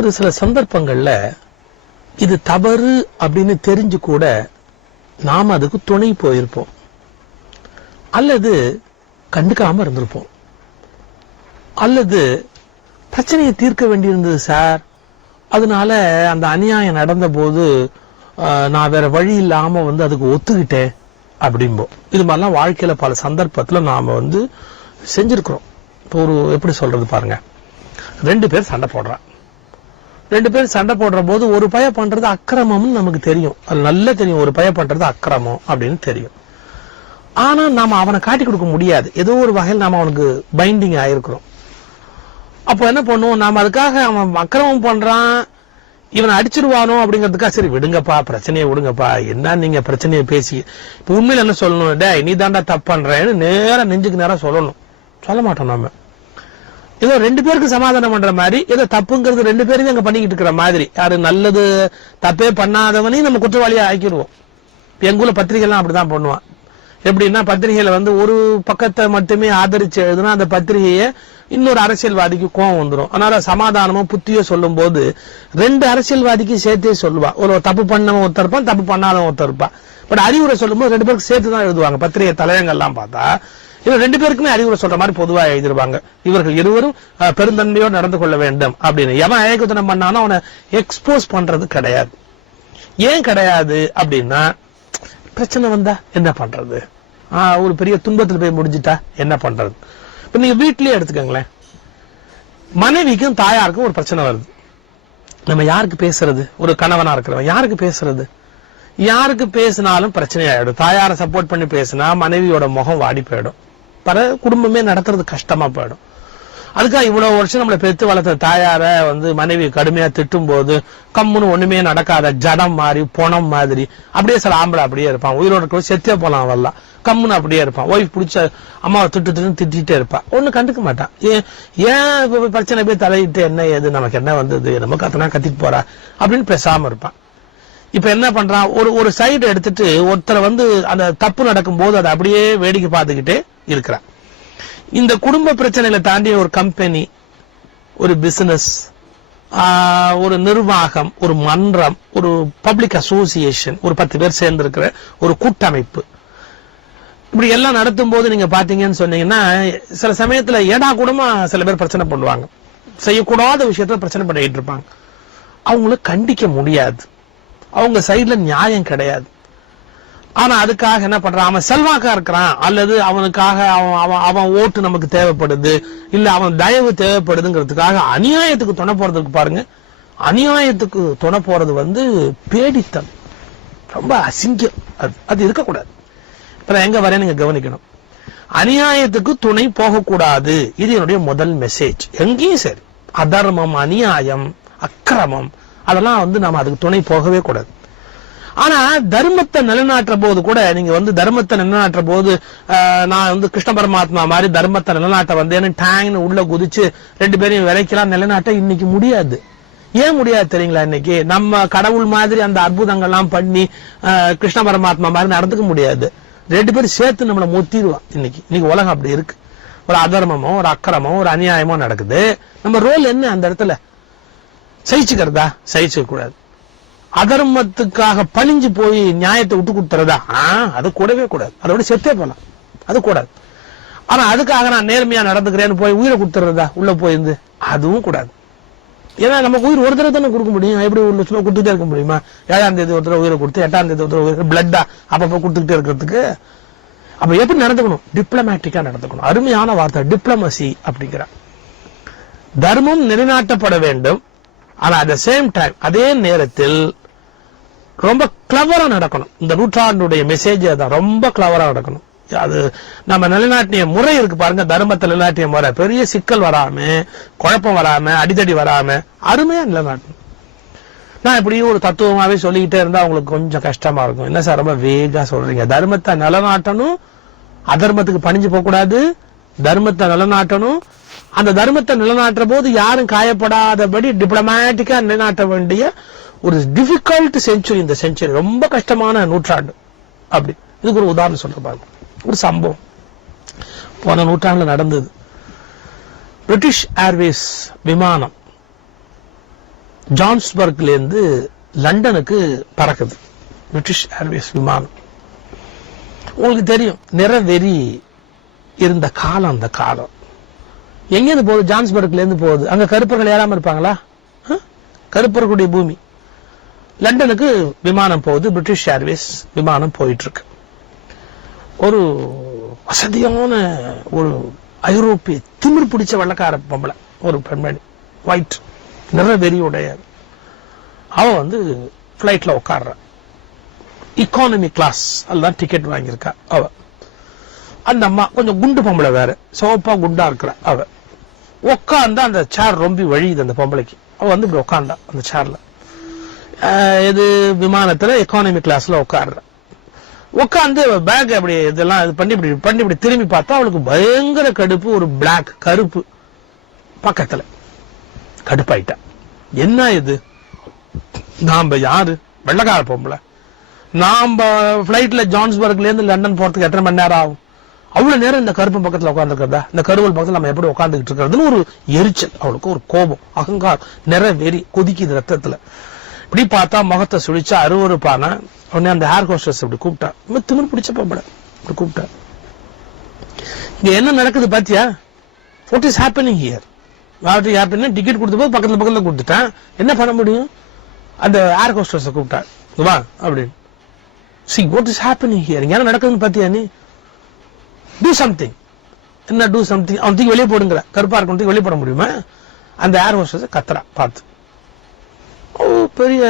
ஒரு சில சந்தர்ப்பங்கள்ல இது தவறு அப்படின்னு தெரிஞ்சு கூட நாம அதுக்கு துணை போயிருப்போம், அல்லது கண்டுக்காம இருந்திருப்போம், அல்லது பிரச்சனையை தீர்க்க வேண்டியிருந்தது சார், அதனால அந்த அநியாயம் நடந்த போது நான் வேற வழி இல்லாம அதுக்கு ஒத்துக்கிட்டேன் அப்படிம்போம். இது மாதிரிலாம் வாழ்க்கையில பல சந்தர்ப்பத்துல நாம செஞ்சிருக்கிறோம். இப்போ ஒரு எப்படி சொல்றது பாருங்க, 2 பேர் சண்டை போடுறான். 2 பேர் சண்டை போடுற போது ஒரு பய பண்றது அக்கிரமம்னு நமக்கு தெரியும், அது நல்லா தெரியும், ஒரு பய பண்றது அக்கிரமம் அப்படின்னு தெரியும். ஆனா நாம அவனை காட்டி கொடுக்க முடியாது, ஏதோ ஒரு வகையில் நாம அவனுக்கு பைண்டிங் ஆயிருக்கிறோம். அப்போ என்ன பண்ணுவோம், நாம அதுக்காக அவன் அக்கிரமம் பண்றான், இவனை அடிச்சிருவானோ அப்படிங்கிறதுக்காக சரி விடுங்கப்பா, பிரச்சனையை விடுங்கப்பா, என்ன நீங்க பிரச்சனையை பேசி இப்ப உண்மையில என்ன சொல்லணும், டே நீ தாண்டா தப்பு பண்றேன்னு நேரா நெஞ்சுக்கு நேரம் சொல்லணும். சொல்ல மாட்டோம். நாம ஏதோ 2 பேருக்கு சமாதானம் பண்ற மாதிரி, ஏதோ தப்புங்கிறது 2 பேரும் அங்க பண்ணிக்கிட்டு இருக்கிற மாதிரி, யாரு நல்லது தப்பே பண்ணாதவனையும் நம்ம குற்றவாளியா ஆக்கிடுவோம். எங்கூர்ல பத்திரிகைலாம் அப்படிதான் பண்ணுவான். எப்படின்னா பத்திரிகையில ஒரு பக்கத்தை மட்டுமே ஆதரிச்சு எழுதுனா அந்த பத்திரிகையை இன்னொரு அரசியல்வாதிக்கு கோவம் வந்துடும். அதனால சமாதானமோ புத்தியோ சொல்லும் போது 2 அரசியல்வாதிக்கு சேர்த்தே சொல்லுவா. ஒரு தப்பு பண்ணவன் ஒருத்தர் இருப்பான், தப்பு பண்ணாதவன் ஒருத்தர் இருப்பான். பட் அறிவுரை சொல்லும் போது 2 பேருக்கு சேர்த்து தான் எழுதுவாங்க. பத்திரிகை தலையங்கள்லாம் பார்த்தா இவர் 2 பேருக்குமே அறிவுரை சொல்ற மாதிரி பொதுவா எழுதிருவாங்க. இவர்கள் இருவரும் பெருந்தன்மையோடு நடந்து கொள்ள வேண்டும் அப்படின்னு. எவன் அயக்குத்தனம் பண்ணாலும் அவனை எக்ஸ்போஸ் பண்றது கிடையாது. ஏன் கிடையாது அப்படின்னா, பிரச்சனை வந்தா என்ன பண்றது, ஒரு பெரிய துன்பத்தில் போய் முடிஞ்சிட்டா என்ன பண்றது. இப்ப நீங்க வீட்லயே எடுத்துக்கங்களேன், மனைவிக்கும் தாயாருக்கும் ஒரு பிரச்சனை வருது, நம்ம யாருக்கு பேசுறது? ஒரு கணவனா இருக்கிறவன் யாருக்கு பேசுறது? யாருக்கு பேசினாலும் பிரச்சனை ஆயிடும். தாயாரை சப்போர்ட் பண்ணி பேசினா மனைவியோட முகம் வாடி போயிடும், குடும்பமே நடத்துறது கஷ்டமா போயிடும். அதுக்காக இவ்வளவு வருஷம் நம்மளை பெற்று வளர்த்த தாயார மனைவி கடுமையா திட்டும் போது கம்முன்னு ஒண்ணுமே நடக்காத ஜடம் மாதிரி பொணம் மாதிரி அப்படியே சில ஆம்பளை அப்படியே இருப்பான். உயிரோட இருக்கிற செத்தே போலாம், வரலாம் கம்முன்னு அப்படியே இருப்பான். ஒய்ஃப் பிடிச்ச அம்மாவை திட்டிட்டே இருப்பான், ஒண்ணு கண்டுக்க மாட்டான். ஏன் பிரச்சனை போய் தலையிட்டு என்ன ஏது, நமக்கு என்ன வந்தது, நம்ம கத்தனா கத்திட்டு போறா அப்படின்னு பேசாம இருப்பான். இப்ப என்ன பண்றான், ஒரு சைடு எடுத்துட்டு ஒருத்தரை அந்த தப்பு நடக்கும் போது அதை அப்படியே வேடிக்கை பார்த்துக்கிட்டே இருக்கிறான். இந்த குடும்ப பிரச்சனைகளை தாண்டி ஒரு கம்பெனி, ஒரு பிசினஸ், ஒரு நிர்வாகம், ஒரு மன்றம், ஒரு பப்ளிக் அசோசியேஷன், ஒரு 10 பேர் சேர்ந்து இருக்கிற ஒரு கூட்டமைப்பு, இப்படி எல்லாம் நடத்தும் போது நீங்க பாத்தீங்கன்னு சொன்னீங்கன்னா சில சமயத்துல ஏடா கூடமா சில பேர் பிரச்சனை பண்ணுவாங்க, செய்யக்கூடாத விஷயத்துல பிரச்சனை பண்ணிட்டு இருப்பாங்க. அவங்கள கண்டிக்க முடியாது, அவங்க சைட்ல நியாயம் கிடையாது. ஆனா அதுக்காக என்ன பண்றான், அவன் செல்வாக்கா இருக்கிறான், அல்லது அவனுக்காக அவன் ஓட்டு நமக்கு தேவைப்படுது, இல்ல அவன் தயவு தேவைப்படுதுங்கிறதுக்காக அநியாயத்துக்கு துணை போறதுக்கு பாருங்க. அநியாயத்துக்கு துணை போறது பேடித்தம், ரொம்ப அசிங்கம். அது இருக்கக்கூடாது. இப்ப நான் எங்க வரேன் நீங்க கவனிக்கணும். அநியாயத்துக்கு துணை போகக்கூடாது, இது என்னுடைய முதல் மெசேஜ். எங்கேயும் சரி அதர்மம், அநியாயம், அக்கிரமம், அதெல்லாம் நாம அதுக்கு துணை போகவே கூடாது. ஆனா தர்மத்தை நிலைநாட்டுற போது கூட நீங்க தர்மத்தை நிலைநாட்டுற போது நான் கிருஷ்ண பரமாத்மா மாதிரி தர்மத்தை நிலைநாட்ட வந்தேன்னு டேங்னு உள்ள குதிச்சு 2 பேரையும் விலைக்கெல்லாம் நிலைநாட்ட இன்னைக்கு முடியாது. ஏன் முடியாது தெரியுங்களா? இன்னைக்கு நம்ம கடவுள் மாதிரி அந்த அற்புதங்கள்லாம் பண்ணி கிருஷ்ண பரமாத்மா மாதிரி நடந்துக்க முடியாது. 2 பேரும் சேர்த்து நம்மளை மொத்திடுவான். இன்னைக்கு உலகம் அப்படி இருக்கு. ஒரு அதர்மமோ, ஒரு அக்கிரமோ, ஒரு அநியாயமோ நடக்குது. நம்ம ரோல் என்ன அந்த இடத்துல? சகிச்சுக்கிறதா? சகிச்சுக்க கூடாது. அதர்மத்துக்காக பணிஞ்சு போய் நியாயத்தை விட்டு கொடுத்துறதா? அது கூடவே கூடாது. அதோட செத்தே போலாம், அது கூடாது. ஆனா அதுக்காக நான் நேர்மையா நடந்துக்கிறேன்னு போய் உயிரை கொடுத்துறதா உள்ள போயிருந்து? அதுவும் கூடாது. ஏன்னா நமக்கு உயிர் ஒரு தடவை தானே கொடுக்க முடியும். எப்படி உள்ள சும்மா கொடுத்துட்டே இருக்க முடியுமா? 7ஆம் தேதி ஒரு தடவை உயிரை கொடுத்து 8ஆம் தேதி ஒரு தடவை பிளட்டா அப்பப்ப கொடுத்துக்கிட்டே இருக்கிறதுக்கு? அப்ப எப்படி நடந்துக்கணும்? டிப்ளமேட்டிக்கா நடந்துக்கணும். அருமையான வார்த்தை டிப்ளமசி அப்படிங்கிற. தர்மம் நிலைநாட்டப்பட வேண்டும், ஆனா அட் த சேம் டைம் அதே நேரத்தில் ரொம்ப கிளவரா நடக்கணும். இந்த நூற்றாண்டுடைய மெசேஜ் அதான், ரொம்ப கிளவரா நடக்கணும். அது நம்ம நிலைநாட்டிய முறை இருக்கு பாருங்க, தர்மத்தை நிலைநாட்டிய முறை, பெரிய சிக்கல் வராம, குழப்பம் வராம, அடிதடி வராம அருமையா நிலைநாட்டணும். நான் இப்படியும் ஒரு தத்துவமாவே சொல்லிக்கிட்டே இருந்தா உங்களுக்கு கொஞ்சம் கஷ்டமா இருக்கும். என்ன சார் ரொம்ப வேகா சொல்றீங்க? தர்மத்தை நிலைநாட்டணும், அதர்மத்துக்கு பணிஞ்சு போக கூடாது. தர்மத்தை நிலைநாட்டணும், அந்த தர்மத்தை நிலைநாட்டுற போது யாரும் காயப்படாதபடி டிப்ளமேட்டிக்கா நிலைநாட்ட வேண்டிய ஒரு டிஃபிகல்ட் செஞ்சுரி. இந்த செஞ்சுரி ரொம்ப கஷ்டமான நூற்றாண்டு. அப்படி இதுக்கு ஒரு உதாரணம் சொல்ற பாருங்க. ஒரு சம்பவம் போன நூற்றாண்டுல நடந்தது. பிரிட்டிஷ் ஏர்வேஸ் விமானம் ஜான்ஸ்பர்க்ல இருந்து லண்டனுக்கு பறக்குது பிரிட்டிஷ் ஏர்வேஸ் விமானம். உங்களுக்கு தெரியும் நிறவெறி இருந்த காலம் அந்த காலம். எங்கேருந்து போகுது? ஜான்ஸ்பர்க்ல இருந்து போகுது. அங்க கருப்பர்கள் ஏறாம இருப்பாங்களா? கருப்பர்களுடைய பூமி. லண்டனுக்கு விமானம் போகுது. பிரிட்டிஷ் ஏர்வேஸ் விமானம் போயிட்டு இருக்கு. ஒரு வசதியான ஒரு ஐரோப்பிய திமிர் பிடிச்ச வெள்ளக்கார பொம்பளை, ஒரு பெண்மணி, ஒயிட் நிறவெறியுடைய, அவ பிளைட்ல உட்கார்ற. இக்கானமி கிளாஸ் அதுதான் டிக்கெட் வாங்கியிருக்கா அவ. அந்த அம்மா கொஞ்சம் குண்டு பொம்பளை, வேற சோப்பா குண்டா இருக்கிற அவ. உட்காந்தா அந்த சேர் ரொம்ப வழியுது அந்த பொம்பளைக்கு. அவ இப்படி உட்காந்தா அந்த சேர்ல. இது விமானத்துல எக்கானமி கிளாஸ்ல உட்கார்ற. உட்காந்து பேக் அப்படி இதெல்லாம் இது பண்ணி இப்படி திரும்பி பார்த்தா அவளுக்கு பயங்கர கடுப்பு. ஒரு பிளாக் கருப்பு பக்கத்துல. கடுப்பாயிட்டா. என்ன இது? நாம யாரு? வெள்ளக்கார பொம்பளை. நாம பிளைட்ல ஜான்ஸ்பர்க்ல இருந்து லண்டன் போறதுக்கு எத்தனை மணி நேரம் ஆகும்? அவ்வளவு நேரம் இந்த கருப்பு பக்கத்துல உட்காந்துருக்கிறதா? இந்த கருவல் பக்கத்துல நம்ம எப்படி உட்காந்துக்கிட்டு இருக்கிறதுன்னு ஒரு எரிச்சல் அவளுக்கு, ஒரு கோபம், அகங்காரம், நிறவெறி கொதிக்குது ரத்தத்துல. இப்படி பார்த்தா முகத்தை சுழிச்சா அருவருப்பான உடனே அந்த ஏர் ஹோஸ்டஸ் இப்படி கூப்பிட்டா. திமிர் பிடிச்ச பொம்பளை இப்படி கூப்பிட்டா. இங்க என்ன நடக்குது பாத்தியா? What is happening here? What is happening? Ticket கொடுத்த போது பக்கத்துல கொடுத்துட்டேன், என்ன பண்ண முடியும்? அந்த ஏர் ஹோஸ்டஸ் கூப்பிட்டா, வா அப்படின்னு. See what is happening here? என்ன நடக்குதுன்னு பாத்தியா நீ? Do something. என்ன do something? அவன் தூக்கி வெளியே போடுங்கிற. கருப்பா இருக்கணும் வெளியே போட முடியுமா? அந்த ஏர் ஹோஸ்டஸ் கத்துறா பார்த்து. ஓ, பெரிய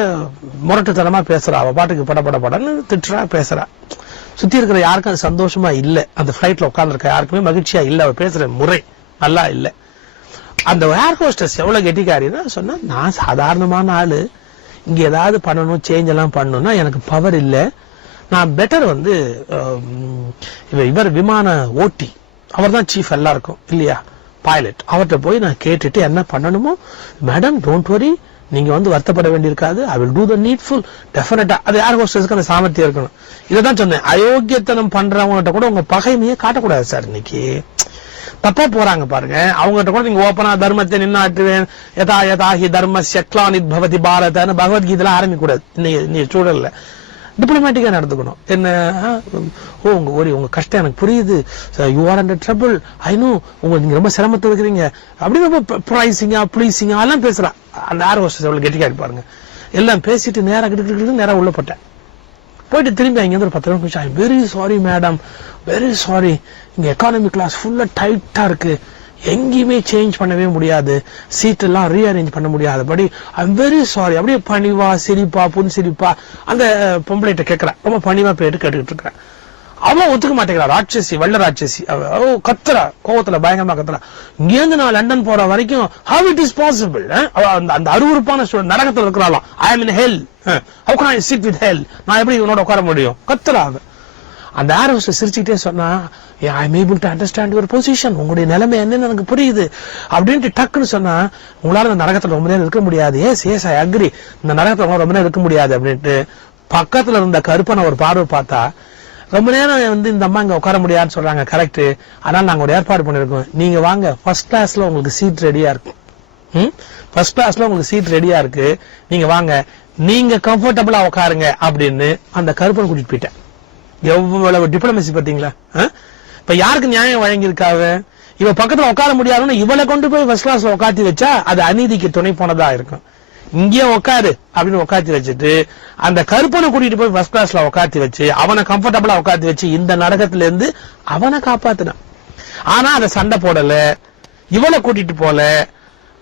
முரட்டுத்தனமா பேசுறா. அவ பாட்டுக்கு படன்னு திட்டுறா, பேசுறா. சுத்தி இருக்கிற யாருக்கும் அது சந்தோஷமா இல்ல. அந்த பிளைட்ல உட்கார்ந்துருக்க யாருக்குமே மகிழ்ச்சியா இல்ல. அவ பேசுற முறை நல்லா இல்ல. அந்த ஏர் ஹோஸ்டஸ் எவ்வளவு கெட்டிக்காரின்னா சொன்னா, நான் சாதாரணமான ஆளு, இங்க ஏதாவது பண்ணணும், சேஞ்ச் எல்லாம் பண்ணணும்னா எனக்கு பவர் இல்ல. நான் பெட்டர் இவர் விமான ஓட்டி, அவர் தான் சீஃப் எல்லாருக்கும் இல்லையா, பைலட். அவர்கிட்ட போய் நான் கேட்டுட்டு என்ன பண்ணணுமோ, மேடம் டோன்ட் வரி, நீங்க வருத்தப்பட வேண்டியிருக்காது, I will do the needful. டெஃபினட்டா அது ஏர் ஹோஸ்டஸ்க்கு அந்த சாமர்த்தியம் இருக்கணும். இதைதான் சொன்னேன், அயோக்கியத்தனம் பண்றவங்ககிட்ட கூட உங்க பகைமையை காட்டக்கூடாது சார். இன்னைக்கு தப்பா போறாங்க பாருங்க. அவங்ககிட்ட கூட நீங்க ஓப்பனா தர்மத்தை நின்னாட்டுவேன், யதா யதாஹி தர்மஸ்ய க்லானித் பவதி பாரதன்னு பகவத்கீதையில ஆரம்பிக்க கூடாது. இன்னைக்கு சூழல்ல டிப்ளமேட்டிக்கா நடந்துக்கணும். என்ன, உங்க கஷ்டம் எனக்கு புரியுது, you are under trouble, I know, நீங்க ரொம்ப சிரமத்தை இருக்கிறீங்க அப்படின்னு ரொம்ப ப்ரைசிங்கா ப்ளீசிங்கா எல்லாம் பேசுறா. அந்த ஏர் ஹோஸ்டஸ் எவ்வளவு கெட்டிக்காரி பாருங்க. எல்லாம் பேசிட்டு நேரம் உள்ள போட்டேன். போயிட்டு திரும்பி அங்க ஒரு 10 நிமிஷம், I very sorry madam, very sorry, இங்க எக்கானமி கிளாஸ் ஃபுல்லா டைட்டா இருக்கு, எங்கேயுமே சேஞ்ச் பண்ணவே முடியாது, சீட் எல்லாம் ரீஅரேஞ்ச் பண்ண முடியாதபடி, ஐ எம் வெரி சாரி. அப்படியே பணிவா சிரிப்பா புன் சிரிப்பா அந்த பொம்பளைகிட்ட கேட்கறா. ரொம்ப பணிவா போயிட்டு கேட்டுக்கிட்டு இருக்கிறேன். அவன் ஒத்துக்க மாட்டேங்கிறா. ராட்சசி, வெள்ள ராட்சசி. கத்துறா, கோவத்துல பயங்கரமா கத்துறா. இங்கேருந்து நான் லண்டன் போற வரைக்கும் how it is possible? அந்த அருவருப்பான நரகத்துல இருக்கிறாளாம். I am in hell. How can I sit with hell? நான் எப்படி இவனோட உட்கார முடியும்? கத்துறா. அந்த ஏர் ஹோஸ்டஸ் சிரிச்சுக்கிட்டே சொன்னா, I am able to understand your position, உங்களுடைய நிலைமை என்னன்னு எனக்கு புரியுது அப்படின்ட்டு டக்குன்னு சொன்னா, உங்களால இந்த நரகத்துல ரொம்ப நேரம் இருக்க முடியாது. எஸ் ஐ அக்ரி, இந்த நரகத்துல ரொம்ப நேரம் இருக்க முடியாது அப்படின்ட்டு பக்கத்துல இருந்த கருப்பனை ஒரு பார்வை பார்த்தா, ரொம்ப நேரம் இந்த அம்மா இங்க உட்கார முடியாதுன்னு சொல்றாங்க, கரெக்ட், அதனால நாங்க ஒரு ஏற்பாடு பண்ணிருக்கோம், நீங்க வாங்க, ஃபர்ஸ்ட் கிளாஸ்ல உங்களுக்கு சீட் ரெடியா இருக்கு, ஃபர்ஸ்ட் கிளாஸ்ல உங்களுக்கு சீட் ரெடியா இருக்கு, நீங்க வாங்க, நீங்க கம்ஃபர்டபுளா உட்காருங்க அப்படின்னு அந்த கருப்பனை கூட்டிட்டு போயிட்டேன். எவ்வளவு டிப்ளமசி பாத்தீங்களா? இப்ப யாருக்கு நியாயம் வழங்கியிருக்காவ? இவ பக்கத்துல உட்கார முடியாதுன்னு இவளை கொண்டு போய் ஃபர்ஸ்ட் கிளாஸ்ல உட்காத்தி வச்சா அது அநீதிக்கு துணை போனதா இருக்கும். இங்கே உட்காரு அப்படின்னு உட்காத்தி வச்சுட்டு அந்த கருப்பனை கூட்டிட்டு போய் ஃபர்ஸ்ட் கிளாஸ்ல உட்காத்தி வச்சு அவனை கம்ஃபர்டபுளா உட்காத்தி வச்சு இந்த நரகத்துல இருந்து அவனை காப்பாத்தினான். ஆனா அதை சண்டை போடல, இவளை கூட்டிட்டு போல.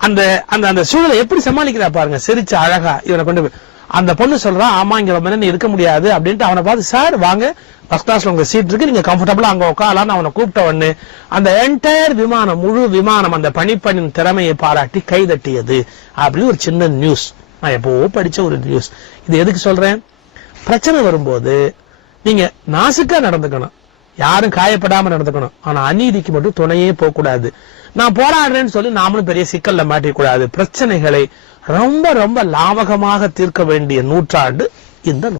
அந்த அந்த சூழலை எப்படி சமாளிக்கிறா பாருங்க, சிரிச்சு அழகா இவனை கொண்டு போய். அந்த பொண்ணு சொல்றா, ஆமா இங்க ரொம்ப நேரம் இருக்க முடியாது அப்படின்ட்டு அவனை பார்த்து, சார் வாங்க, ஃபர்ஸ்ட் கிளாஸ்ல உங்க சீட் இருக்கு, நீங்க கம்ஃபர்டபுளா அங்க உட்காரலான்னு அவனை கூப்பிட்ட உடனே அந்த என்டையர் விமானம், முழு விமானம் அந்த பணிப்பெண்ணின் திறமையை பாராட்டி கைதட்டியது அப்படின்னு ஒரு சின்ன நியூஸ். நான் எப்போ படிச்ச ஒரு நியூஸ். இது எதுக்கு சொல்றேன்? பிரச்சனை வரும்போது நீங்க நாசுக்கா நடந்துக்கணும், யாரும் காயப்படாம நடந்துக்கணும். ஆனா அநீதிக்கு மட்டும் துணையே போக கூடாது. நான் போராடுறேன்னு சொல்லி நாமளும் பெரிய சிக்கல்ல மாட்டிக்கூடாது. பிரச்சனைகளை ரொம்ப ரொம்ப லாவகமாக தீர்க்க வேண்டிய நூற்றாண்டு இந்த